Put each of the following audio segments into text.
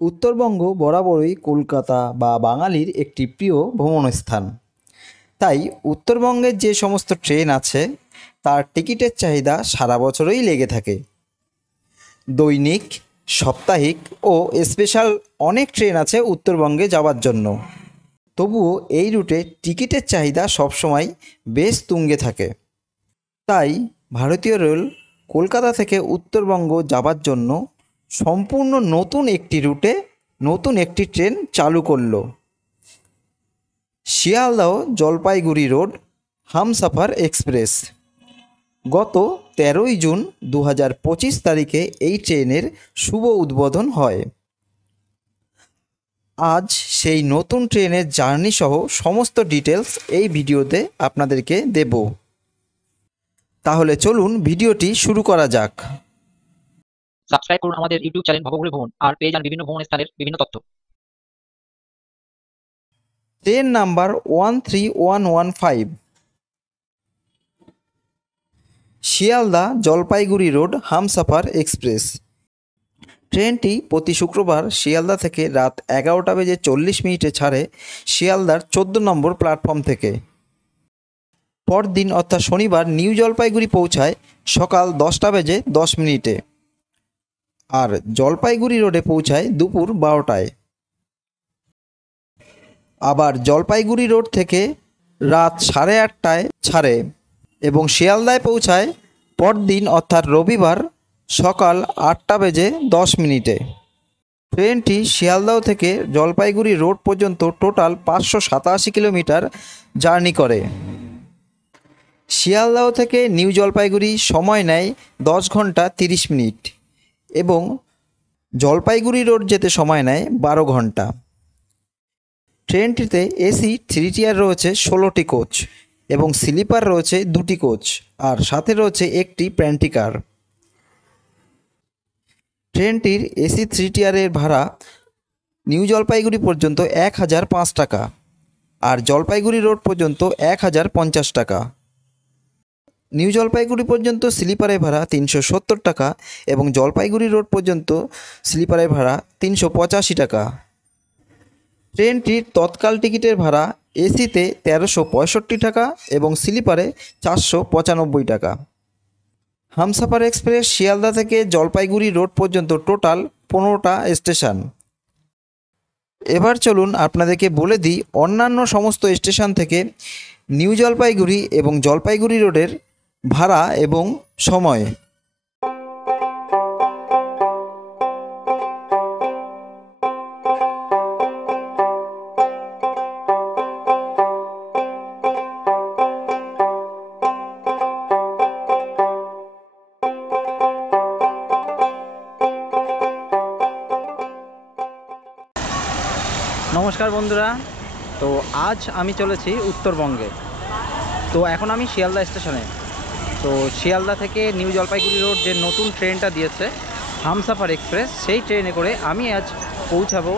উত্তরবঙ্গ বরাবরই কলকাতা বা বাঙালির একটি প্রিয় ভ্রমণস্থান। তাই উত্তরবঙ্গের যে সমস্ত ট্রেন আছে তার টিকিটের চাহিদা সারা বছরই লেগে থাকে। দৈনিক, সাপ্তাহিক ও স্পেশাল অনেক ট্রেন আছে উত্তরবঙ্গে যাওয়ার জন্য। তবুও এই রুটে টিকিটের চাহিদা সবসময় বেশ তুঙ্গে থাকে। তাই ভারতীয় রেল কলকাতা থেকে উত্তরবঙ্গ যাবার জন্য সম্পূর্ণ নতুন একটি রুটে নতুন একটি ট্রেন চালু করলো। Sealdah Jalpaiguri road Humsafar express. গত 13ই জুন 2025 তারিখে এই ট্রেনের শুভ উদ্বোধন হয়। আজ সেই নতুন ট্রেনের জার্নি সহ সমস্ত ডিটেলস এই ভিডিওতে আপনাদেরকে দেব। তাহলে চলুন ভিডিওটি শুরু করা যাক। সাবস্ক্রাইব করুন আমাদের ইউটিউব চ্যানেল ভবঘুরে ভ্রমণ আর পেয়ে যান বিভিন্ন ভ্রমণ স্থানের বিভিন্ন তথ্য। Train number 13115 Sealdah Jalpaiguri road Humsafar express. ট্রেনটি প্রতি শুক্রবার শিয়ালদা থেকে রাত 11:40 ছাড়ে শিয়ালদার 14 নম্বর প্ল্যাটফর্ম থেকে। পরদিন অর্থাৎ শনিবার নিউ জলপাইগুড়ি পৌঁছায় সকাল 10:10 আর জলপাইগুড়ি রোডে পৌঁছায় দুপুর 12টায়। আবার জলপাইগুড়ি রোড থেকে রাত 8:30টায় ছাড়ে এবং শিয়ালদায় পৌঁছায় পরদিন অর্থাৎ রবিবার সকাল 8:10। ট্রেনটি শিয়ালদহ থেকে জলপাইগুড়ি রোড পর্যন্ত টোটাল 587 কিলোমিটার জার্নি করে। শিয়ালদহ থেকে নিউ জলপাইগুড়ি সময় নেয় 10 ঘন্টা 30 মিনিট এবং জলপাইগুড়ি রোড যেতে সময় নেয় 12 ঘন্টা। ট্রেনটিতে এসি 3 টিয়ার রয়েছে 16টি কোচ এবং স্লিপার রয়েছে 2টি কোচ আর সাথে রয়েছে একটি প্যান্ট্রি কার। ট্রেনটির এসি 3 টিয়ারের ভাড়া নিউ জলপাইগুড়ি পর্যন্ত 1005 টাকা আর জলপাইগুড়ি রোড পর্যন্ত 1050 টাকা। নিউ জলপাইগুড়ি পর্যন্ত স্লিপারের ভাড়া 370 টাকা এবং জলপাইগুড়ি রোড পর্যন্ত স্লিপারের ভাড়া 385 টাকা। ট্রেনটির তৎকাল টিকিটের ভাড়া এসিতে 1365 টাকা এবং স্লিপারে 495 টাকা। হামসফর এক্সপ্রেস শিয়ালদা থেকে জলপাইগুড়ি রোড পর্যন্ত টোটাল 15টা স্টেশন। এবার চলুন আপনাদেরকে বলে দিই অন্যান্য সমস্ত স্টেশন থেকে নিউ জলপাইগুড়ি এবং জলপাইগুড়ি রোডের ভাড়া এবং সময়। নমস্কার বন্ধুরা, তো আজ আমি চলেছি উত্তরবঙ্গে। তো এখন আমি শিয়ালদা স্টেশনে। তো শিয়ালদা থেকে নিউ জলপাইগুড়ি রোড যে নতুন ট্রেনটা দিয়েছে হামসফর এক্সপ্রেস, সেই ট্রেনে করে আমি আজ পৌঁছাবো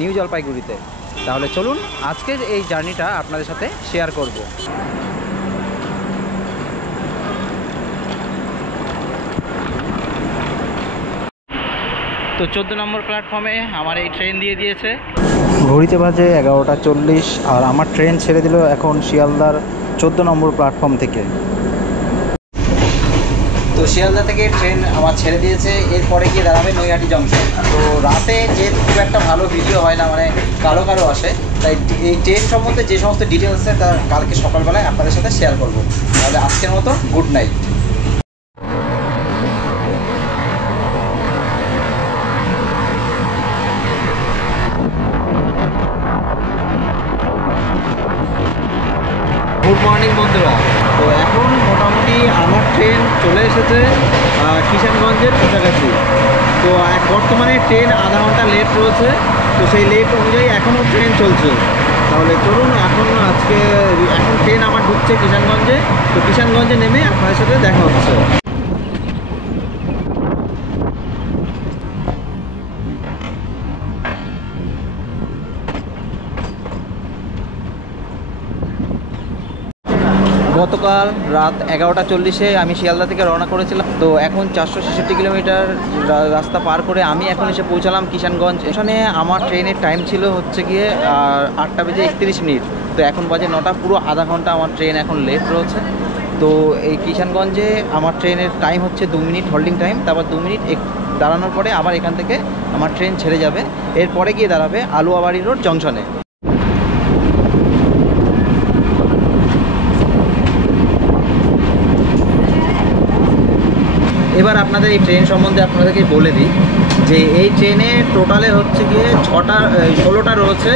নিউ জলপাইগুড়িতে। তাহলে চলুন আজকের এই জার্নিটা আপনাদের সাথে শেয়ার করব। তো 14 নম্বর প্ল্যাটফর্মে আমার এই ট্রেন দিয়ে দিয়েছে। ঘড়িতে বাজে 11:40 আর আমার ট্রেন ছেড়ে দিল এখন শিয়ালদার 14 নম্বর প্ল্যাটফর্ম থেকে। তো শিয়ালদা থেকে ট্রেন আমার ছেড়ে দিয়েছে, এরপরে গিয়ে দাঁড়াবে নৈহাটি জংশন। তো রাতে যে খুব একটা ভালো ভিডিও হয় না, মানে কালো কালো আসে, তাই এই ট্রেন সম্বন্ধে যে সমস্ত ডিটেলস আছে তা কালকে সকালবেলায় আপনাদের সাথে শেয়ার করব। তাহলে আজকের মতো গুড নাইট। গুড মর্নিং বন্ধুরা। তো এখন মোটামুটি আমার ট্রেন চলে এসেছে কিষানগঞ্জের কাছাকাছি। তো বর্তমানে ট্রেন আধা ঘন্টা লেট রয়েছে, তো সেই লেট অনুযায়ী এখনও ট্রেন চলছে। তাহলে চলুন এখন ট্রেন আমার ঢুকছে কিষানগঞ্জে। তো কিষানগঞ্জে নেমে আপনাদের সাথে দেখা হচ্ছে। গতকাল রাত 11:40-এ আমি শিয়ালদা থেকে রওনা করেছিলাম। তো এখন 466 কিলোমিটার রাস্তা পার করে আমি এখন এসে পৌঁছালাম কিষানগঞ্জ। এখানে আমার ট্রেনের টাইম ছিল হচ্ছে গিয়ে 8:31। তো এখন বাজে 9টা, পুরো আধা ঘন্টা আমার ট্রেন এখন লেট রয়েছে। তো এই কিষানগঞ্জে আমার ট্রেনের টাইম হচ্ছে 2 মিনিট হোল্ডিং টাইম, তারপর 2 মিনিট দাঁড়ানোর পরে আবার এখান থেকে আমার ট্রেন ছেড়ে যাবে। এরপরে গিয়ে দাঁড়াবে আলুয়াবাড়ি রোড জংশনে। এবার আপনাদের এই ট্রেন সম্বন্ধে আপনাদেরকে বলে দিই যে এই ট্রেনে টোটালে হচ্ছে গিয়ে 16টা রয়েছে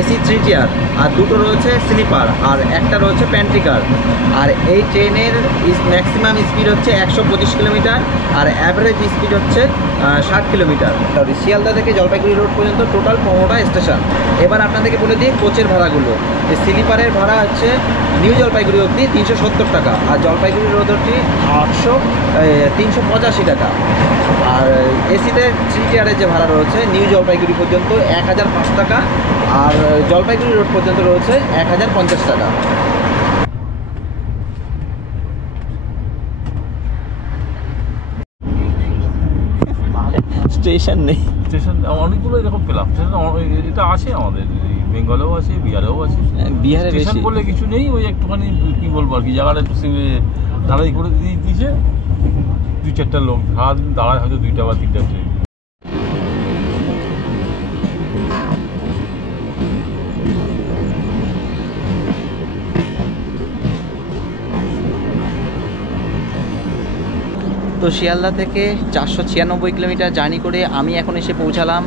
এসি 3 টিয়ার, আর 2টো রয়েছে স্লিপার, আর একটা রয়েছে প্যান্ট্রি কার। আর এই ট্রেনের ম্যাক্সিমাম স্পিড হচ্ছে 125 কিলোমিটার, আর অ্যাভারেজ স্পিড হচ্ছে 60 কিলোমিটার। শিয়ালদা থেকে জলপাইগুড়ি রোড পর্যন্ত টোটাল 15টা স্টেশন। এবার আপনাদেরকে বলে দিই কোচের ভাড়াগুলো। স্লিপারের ভাড়া হচ্ছে নিউ জলপাইগুড়ি অবধি 370 টাকা, আর জলপাইগুড়ি রোড অবধি 385 টাকা। আর এসিতে 3 টিয়ারের যে ভাড়া রয়েছে নিউ জলপাইগুড়ি পর্যন্ত 1005 টাকা, আর জলপাইগুড়ি রোড পর্যন্ত রয়েছে 1050 টাকা। স্টেশন নেই, স্টেশন অনেকগুলো এরকম পেলাম। স্টেশন এটা আছে আমাদের বেঙ্গলেও আছে, বিহারেও আছে। বিহারে স্টেশন বেশি বলে কিছু নেই, ওই একটুখানি কি বলবো আর কি, জায়গাটা একটু দাঁড়াই করে দিয়েছে। 2-4টা লোক সারাদিন দাঁড়ায়, হয়তো 2টা বা 3টা ট্রেন। তো শিয়ালদা থেকে 496 কিলোমিটার জার্নি করে আমি এখন এসে পৌঁছালাম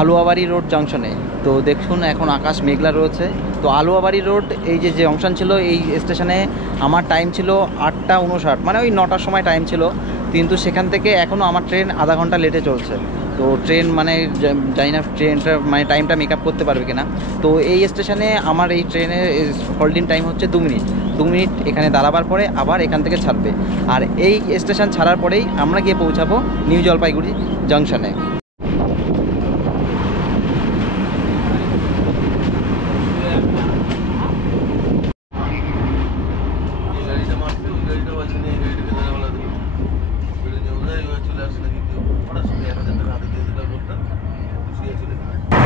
আলুয়াবাড়ি রোড জংশনে। তো দেখুন এখন আকাশ মেঘলা রয়েছে। তো আলুয়াবাড়ি রোড এই যে জংশন ছিল, এই স্টেশনে আমার টাইম ছিল 8:59, মানে ওই 9টার সময় টাইম ছিল, কিন্তু সেখান থেকে এখনও আমার ট্রেন আধা ঘন্টা লেটে চলছে। তো ট্রেন মানে জানি না ট্রেনটা মানে টাইমটা মেকআপ করতে পারবে কিনা। তো এই স্টেশনে আমার এই ট্রেনের হোল্ডিং টাইম হচ্ছে 2 মিনিট। 2 মিনিট এখানে দাঁড়াবার পরে আবার এখান থেকে ছাড়বে, আর এই স্টেশন ছাড়ার পরেই আমরা গিয়ে পৌঁছাবো নিউ জলপাইগুড়ি জংশনে।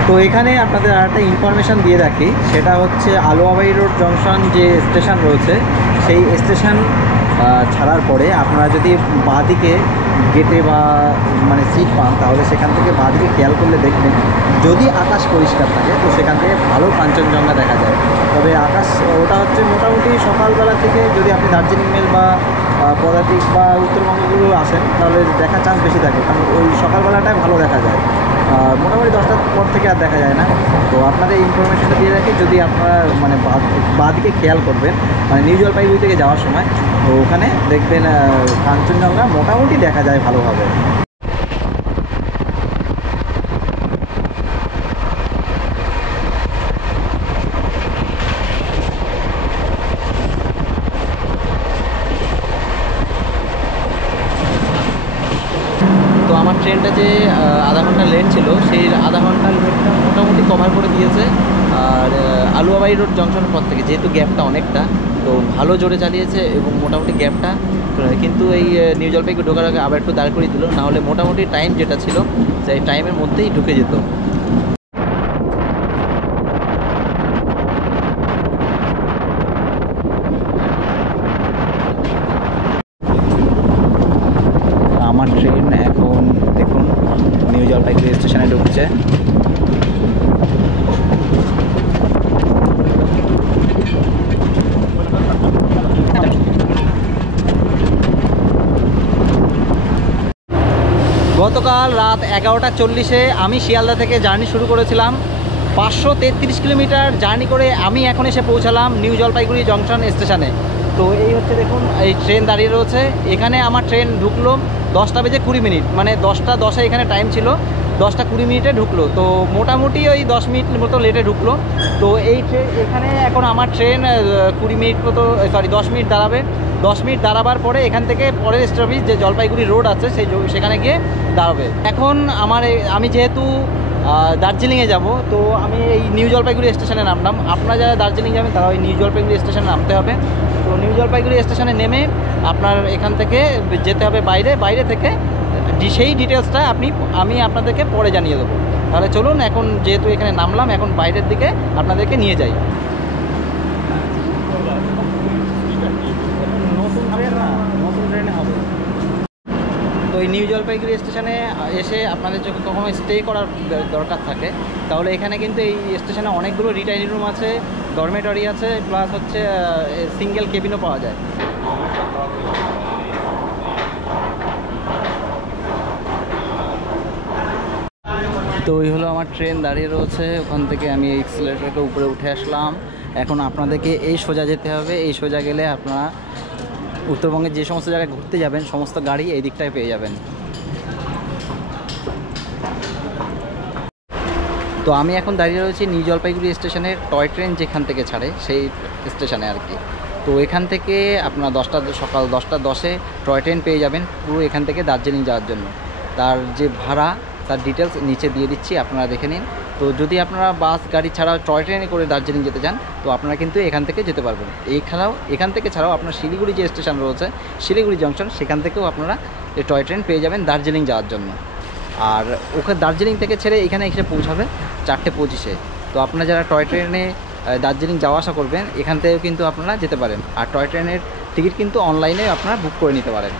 তো এখানে আপনাদের আরেকটা ইনফরমেশান দিয়ে রাখি, সেটা হচ্ছে আলুয়াবাড়ি রোড জংশন যে স্টেশন রয়েছে, সেই স্টেশন ছাড়ার পরে আপনারা যদি বাঁদিকে গেটে বা মানে সিট পান, তাহলে সেখান থেকে বাঁদিকে খেয়াল করলে দেখবেন যদি আকাশ পরিষ্কার থাকে তো সেখান থেকে ভালো কাঞ্চনজঙ্ঘা দেখা যায়। তবে আকাশ ওটা হচ্ছে মোটামুটি সকালবেলা থেকে, যদি আপনি দার্জিলিং মেল বা পদাতিক বা উত্তরবঙ্গগুলো আসেন তাহলে দেখার চান্স বেশি থাকে, কারণ ওই সকালবেলাটাই ভালো দেখা যায়। মোটামুটি 10টার পর থেকে আর দেখা যায় না। তো আপনাদের ইনফরমেশনটা দিয়ে রাখি, যদি আপনারা মানে বাঁদিকে খেয়াল করবেন মানে নিউ জলপাইগুড়ি থেকে যাওয়ার সময়, তো ওখানে দেখবেন কাঞ্চনজঙ্ঘা মোটামুটি দেখা যায় ভালোভাবে। তো আমার ট্রেনটা যে আধা ঘন্টা লেট ছিল, সেই আধা ঘন্টার লেটটা মোটামুটি কভার করে দিয়েছে। আর আলুয়াবাড়ি রোড জংশনের পর থেকে যেহেতু গ্যাপটা অনেকটা, তো ভালো জোরে চালিয়েছে এবং মোটামুটি গ্যাপটা, কিন্তু এই নিউ জলপাইগুড়ি ঢোকার আগে আবার একটু দাঁড় করিয়ে দিল, নাহলে মোটামুটি টাইম যেটা ছিল সেই টাইমের মধ্যেই ঢুকে যেত। আমার ট্রেন এখন দেখুন নিউ জলপাইগুড়ি স্টেশনে ঢুকছে। গতকাল রাত 11:40-এ আমি শিয়ালদা থেকে জার্নি শুরু করেছিলাম। 533 কিলোমিটার জার্নি করে আমি এখন এসে পৌঁছালাম নিউ জলপাইগুড়ি জংশন স্টেশনে। তো এই হচ্ছে দেখুন এই ট্রেন দাঁড়িয়ে রয়েছে। এখানে আমার ট্রেন ঢুকলো 10:20, মানে 10:10 এখানে টাইম ছিল, 10:20 ঢুকলো। তো মোটামুটি ওই 10 মিনিট মতো লেটে ঢুকলো। তো এই এখানে এখন আমার ট্রেন 20 মিনিট মতো, সরি 10 মিনিট দাঁড়াবে। 10 মিনিট দাঁড়াবার পরে এখান থেকে পরের স্টপেজ যে জলপাইগুড়ি রোড আছে সেখানে গিয়ে দাঁড়াবে। এখন আমি যেহেতু দার্জিলিংয়ে যাব। তো আমি এই নিউ জলপাইগুড়ি স্টেশনে নামলাম। আপনারা যারা দার্জিলিং যাবেন তারা ওই নিউ জলপাইগুড়ি স্টেশনে নামতে হবে। তো নিউ জলপাইগুড়ি স্টেশনে নেমে আপনার এখান থেকে যেতে হবে বাইরে থেকে সেই ডিটেলসটা আমি আপনাদেরকে পরে জানিয়ে দেবো। তাহলে চলুন, এখন যেহেতু এখানে নামলাম, এখন বাইরের দিকে আপনাদেরকে নিয়ে যাই। নতুন ট্রেনে হবে। তো এই নিউ জলপাইগুড়ি স্টেশনে এসে আপনাদের যদি কখনো স্টে করার দরকার থাকে, তাহলে এখানে কিন্তু এই স্টেশনে অনেকগুলো রিটায়ারিং রুম আছে, ডরমেটরি আছে, প্লাস হচ্ছে সিঙ্গেল কেবিনও পাওয়া যায়। তো এই হলো আমার ট্রেন দাঁড়িয়ে রয়েছে। ওখান থেকে আমি এই এক্সিলারেটরকে উপরে উঠে আসলাম। এখন আপনাদেরকে এই সোজা যেতে হবে। এই সোজা গেলে আপনারা উত্তরবঙ্গের যে সমস্ত জায়গায় ঘুরতে যাবেন সমস্ত গাড়ি এই দিকটায় পেয়ে যাবেন। তো আমি এখন দাঁড়িয়ে রয়েছি নিউ জলপাইগুড়ি স্টেশনের টয় ট্রেন যেখান থেকে ছাড়ে সেই স্টেশনে আর কি। তো এখান থেকে আপনারা সকাল 10টা 10-এ টয় ট্রেন পেয়ে যাবেন পুরো এখান থেকে দার্জিলিং যাওয়ার জন্য। তার যে ভাড়া তার ডিটেলস নিচে দিয়ে দিচ্ছি, আপনারা দেখে নিন। তো যদি আপনারা বাস গাড়ি ছাড়াও টয় ট্রেনে করে দার্জিলিং যেতে চান তো আপনারা কিন্তু এখান থেকে যেতে পারবেন। এখান থেকে ছাড়াও আপনার শিলিগুড়ি যে স্টেশন রয়েছে, শিলিগুড়ি জংশন, সেখান থেকেও আপনারা এই টয় ট্রেন পেয়ে যাবেন দার্জিলিং যাওয়ার জন্য। আর ওখানে দার্জিলিং থেকে ছেড়ে এখানে এসে পৌঁছাবে 4:25-এ। তো আপনারা যারা টয় ট্রেনে দার্জিলিং যাওয়া আসা করবেন এখান থেকেও কিন্তু আপনারা যেতে পারেন। আর টয় ট্রেনের টিকিট কিন্তু অনলাইনে আপনারা বুক করে নিতে পারেন।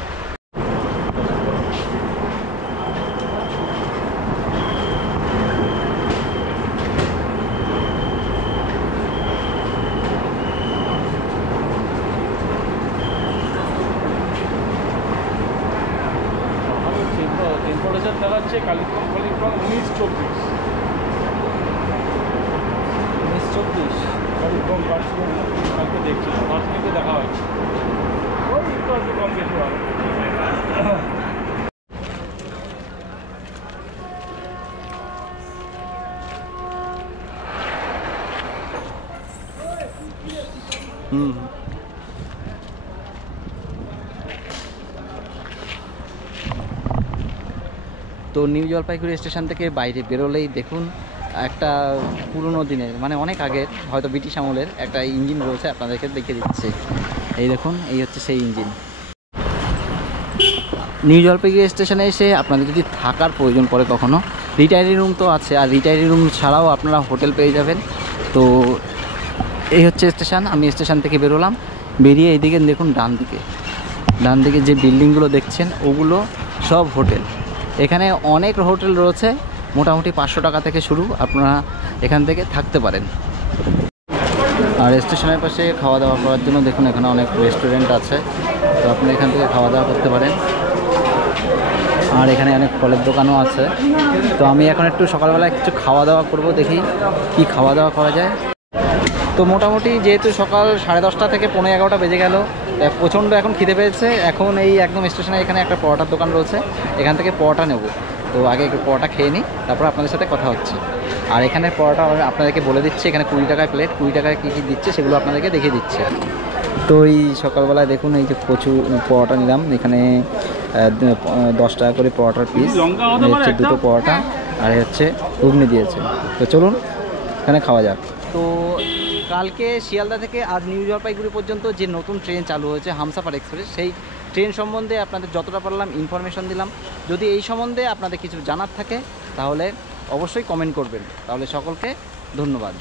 টেম্পারেচার দেখাচ্ছে কালিম্পং 19-24। কালিম্পং কালকে দেখছি, দার্জিলিংকে দেখা হচ্ছে ওই একটু আজকে কম বেশি হবে। তো নিউ জলপাইগুড়ি স্টেশন থেকে বাইরে বেরোলেই দেখুন একটা পুরনো দিনের, মানে অনেক আগের, হয়তো ব্রিটিশ আমলের একটা ইঞ্জিন রয়েছে, আপনাদেরকে দেখে দিচ্ছি। এই দেখুন, এই হচ্ছে সেই ইঞ্জিন। নিউ জলপাইগুড়ি স্টেশনে এসে আপনাদের যদি থাকার প্রয়োজন পড়ে কখনো, রিটায়ারি রুম তো আছে, আর রিটায়ারি রুম ছাড়াও আপনারা হোটেল পেয়ে যাবেন। তো এই হচ্ছে স্টেশন। আমি স্টেশন থেকে বেরোলাম, বেরিয়ে এইদিকে দেখুন ডান দিকে যে বিল্ডিংগুলো দেখছেন ওগুলো সব হোটেল। এখানে অনেক হোটেল রয়েছে, মোটামুটি 500 টাকা থেকে শুরু, আপনারা এখান থেকে থাকতে পারেন। আর স্টেশনের পাশে খাওয়া দাওয়া করার জন্য দেখুন এখানে অনেক রেস্টুরেন্ট আছে, তো আপনি এখান থেকে খাওয়া দাওয়া করতে পারেন। আর এখানে অনেক ফলের দোকানও আছে। তো আমি এখন একটু সকালবেলায় কিছু খাওয়া দাওয়া করব, দেখি কি খাওয়া দাওয়া করা যায়। তো মোটামুটি যেহেতু সকাল 10:30 থেকে 11:30 বেজে গেল, প্রচণ্ড এখন খিদে পেয়েছে। এখন এই একদম স্টেশনে এখানে একটা পরোটার দোকান রয়েছে, এখান থেকে পরোটা নেব। তো আগে একটু পরোটা খেয়ে নিই, তারপর আপনাদের সাথে কথা হচ্ছে। আর এখানে পরোটা আপনাদেরকে বলে দিচ্ছি, এখানে 20 টাকায় প্লেট, 20 টাকায় কী কী দিচ্ছে সেগুলো আপনাদেরকে দেখিয়ে দিচ্ছে। তো এই সকালবেলায় দেখুন এই যে প্রচুর পরোটা নিলাম, এখানে 10 টাকা করে পরোটার পিস, হচ্ছে 2টো পরোটা, আর হচ্ছে ঘুগনি দিয়েছে। তো চলুন এখানে খাওয়া যাক। তো কালকে শিয়ালদা থেকে আজ নিউ জলপাইগুড়ি পর্যন্ত যে নতুন ট্রেন চালু হয়েছে হামসাফার এক্সপ্রেস, সেই ট্রেন সম্বন্ধে আপনাদের যতটা পারলাম ইনফরমেশন দিলাম। যদি এই সম্বন্ধে আপনাদের কিছু জানার থাকে তাহলে অবশ্যই কমেন্ট করবেন। তাহলে সকলকে ধন্যবাদ।